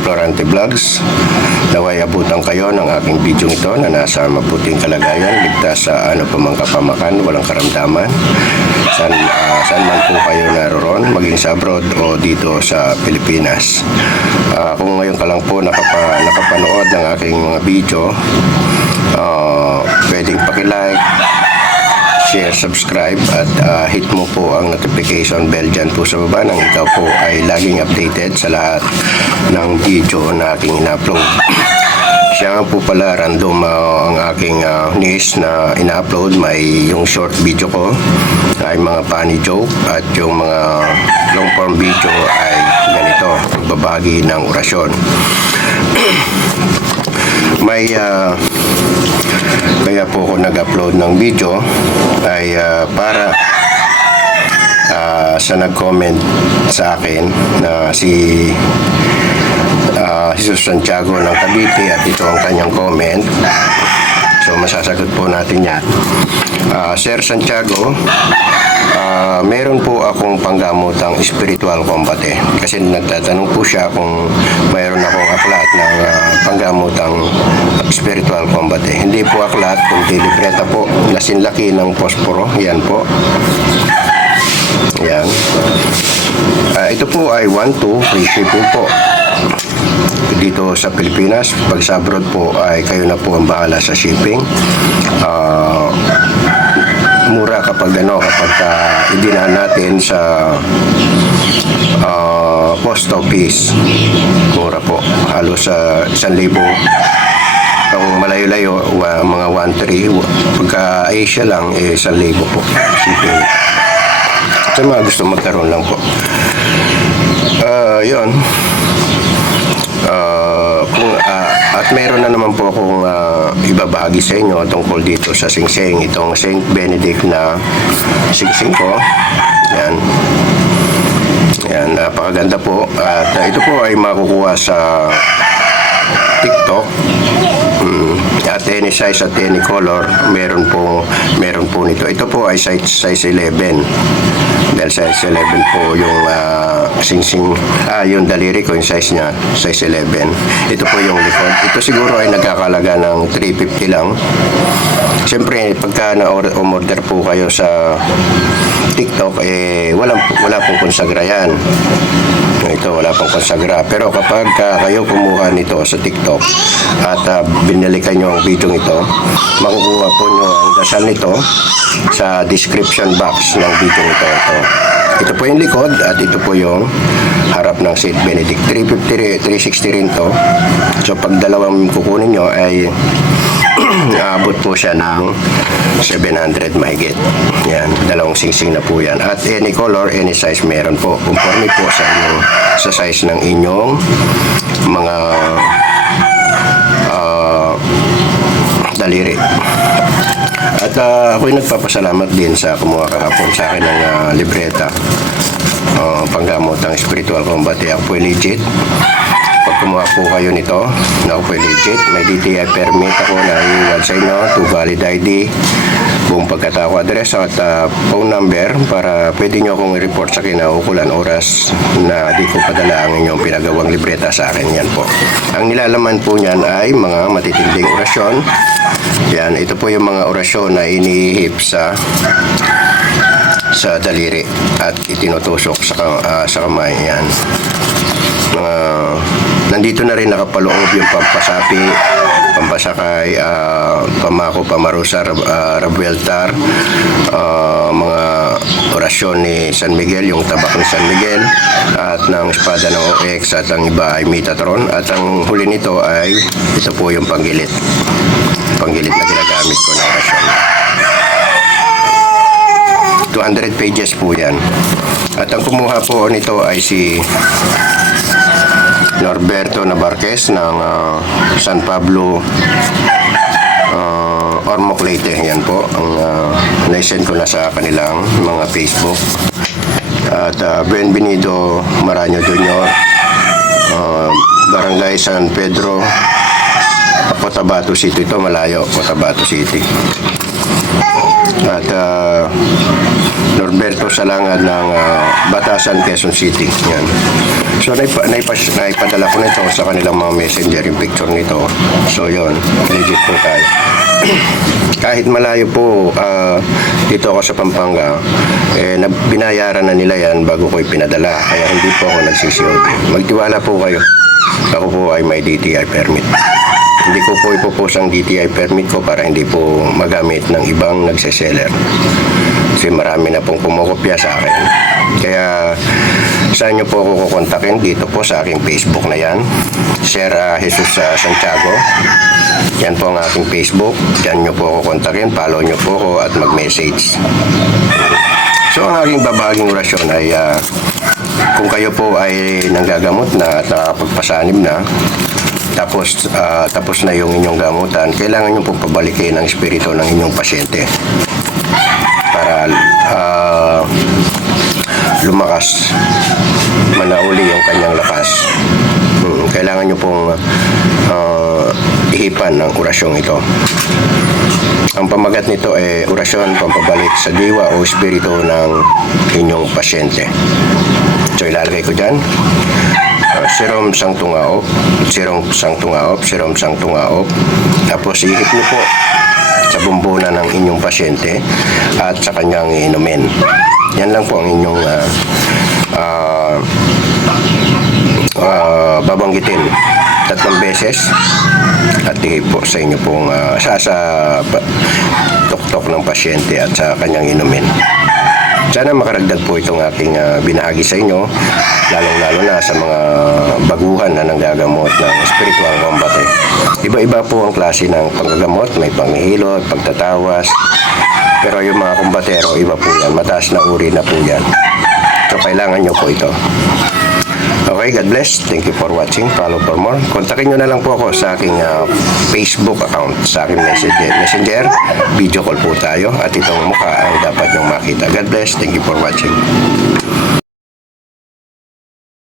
Florante Vlogs. Naway abutan kayo ng aking video ito na nasa mabuting kalagayan, ligtas sa ano pa mang kapamakan, walang karamdaman. Saan man po kayo naroon, maging sa abroad o dito sa Pilipinas. Kung ngayon ka lang po nakapanood ng aking mga video, pwedeng paki-like, share, subscribe at hit mo po ang notification bell dyan po sa baba nang ikaw po ay laging updated sa lahat ng video na aking ina-upload. Siya nga po pala random ang aking niche na ina-upload. May yung short video ko ay mga funny joke at yung mga long form video ay ganito, babagi ng orasyon. May kaya po ako nag-upload ng video ay para sa nag-comment sa akin na si Jesus Santiago ng Cavite, at ito ang kanyang comment. So masasagot po natin yan. Sir Santiago, meron po akong panggamotang spiritual combat kasi nagtatanong po siya kung mayroon akong aklat ng panggamotang spiritual combat Hindi po aklat, kundi libreta po, lasin-laki ng posporo. Yan po. Yan. Ito po ay 1-2 free shipping po dito sa Pilipinas. Pag sa abroad po ay kayo na po ang bahala sa shipping. Mura kapag idinaan natin sa post office. Mura po, halos sa 1,000. Kung malayo-layo, mga 1,300. Pagka Asia lang, 1,000 po shipping. Sa mga gusto magkaroon lang po. Yun. At meron na naman po akong ibabahagi sa inyo tungkol dito sa singsing. Itong Saint Benedict na singsing ko. Yan. Yan, napakaganda po. At ito po ay makukuha sa TikTok. At any size at any color, meron po nito. Ito po ay size 11. Dahil size 11 po yung singsing, yung daliri ko, yung size niya, size 11. Ito po yung likod. Ito siguro ay nagkakalaga ng 350 lang. Siyempre, pagka na-order po kayo sa TikTok, wala pong konsagra yan. Ito, wala pong konsagra. Pero kapag kayo kumuha nito sa TikTok at binalikan nyo ang video ito, makukuha po nyo ang dasal nito sa description box ng video nito. Ito po yung likod at ito po yung harap ng Saint Benedict. 360 rin to. So pag dalawang kukunin nyo ay aabot po siya ng 700 mahigit. Yan, dalawang singsing na po yan. At any color, any size meron po. Conforme po sa size ng inyong mga daliri. At ako'y nagpapasalamat din sa kumuha kahapon sa akin ng libreta panggamot ng spiritual combat. Ako po legit. Pag kumuha po kayo nito, na ako po legit, may DTI permit ako na iwan sa inyo, to valid ID, buong pagkatao, address at phone number para pwede nyo akong i-report sa kinaukulan oras na di ko padala ang inyong pinagawang libreta sa akin. Yan po. Ang nilalaman po niyan ay mga matitinding orasyon. Yan, ito po yung mga orasyon na inihip sa daliri at itinutusok sa kamay. Yan. Nandito na rin nakapaloob yung pampasapi, pampasakay, pamako, pamarusa, rabueltar, mga orasyon ni San Miguel, yung tabak ni San Miguel, at ng espada ng OX, at ang iba ay Metatron, at ang huli nito ay ito po yung panggilit na ginagamit ko na orasyon. 200 pages po yan. At ang kumuha po nito ay si Norberto Navarquez ng San Pablo, Ormoc, Leyte. Yan po ang na-send ko na sa kanilang mga Facebook. At Bienvenido Maraño Jr., Barangay San Pedro, Cotabato City. Ito malayo, Cotabato City. At Norberto Salangad ng Batasan, Quezon City. Yan. So naipadala ko nito sa kanilang mga messenger yung picture nito. So yon, legit po tayo. Kahit malayo po dito ako sa Pampanga, binayaran na nila yan bago ko ipinadala. Kaya hindi po ako nagsisiyote. Magtiwala po kayo. Ako po ay may DTI permit. Hindi ko po ipupos ang DTI permit ko para hindi po magamit ng ibang nagsiseller. Kasi marami na pong pumukopya sa akin. Kaya saan nyo po ako kukontakin? Dito po sa aking Facebook na yan. Sir Jesus Santiago. Yan po ang aking Facebook. Diyan nyo po ako kontakin. Follow nyo po ako at mag-message. So ang aking babaging orasyon ay kung kayo po ay nanggagamot na at nakapagpasanib na, tapos na yung inyong gamutan, kailangan nyo po pabalikin ang espiritu ng inyong pasyente para lumakas, manauli yung kanyang lakas. Kailangan nyo pong ihipan ng orasyong ito. Ang pamagat nito ay orasyon pampabalik sa diwa o espiritu ng inyong pasyente. So ilalagay ko dyan. Serum sang tungaop, serum sang tungaop, serum sang tungaop. Tapos ihip niyo po sa bumbunan ng inyong pasyente at sa kanyang inumin. Yan lang po ang inyong babanggitin 3 beses at ihip po sa inyo pong sa tuktok ng pasyente at sa kanyang inumin. Sana makaragdag po itong aking binahagi sa inyo, lalong-lalo na sa mga baguhan na nanggagamot ng spiritual combate. Iba-iba po ang klase ng panggagamot, may panghihilot, pagtatawas, pero yung mga kumbatero, iba po yan, mataas na uri na po yan. So kailangan nyo po ito. Okay, God bless. Thank you for watching. Follow for more. Kontakin nyo na lang po ako sa aking Facebook account, sa aking messenger. Video call po tayo at itong mukha ang dapat nyong makita. God bless. Thank you for watching.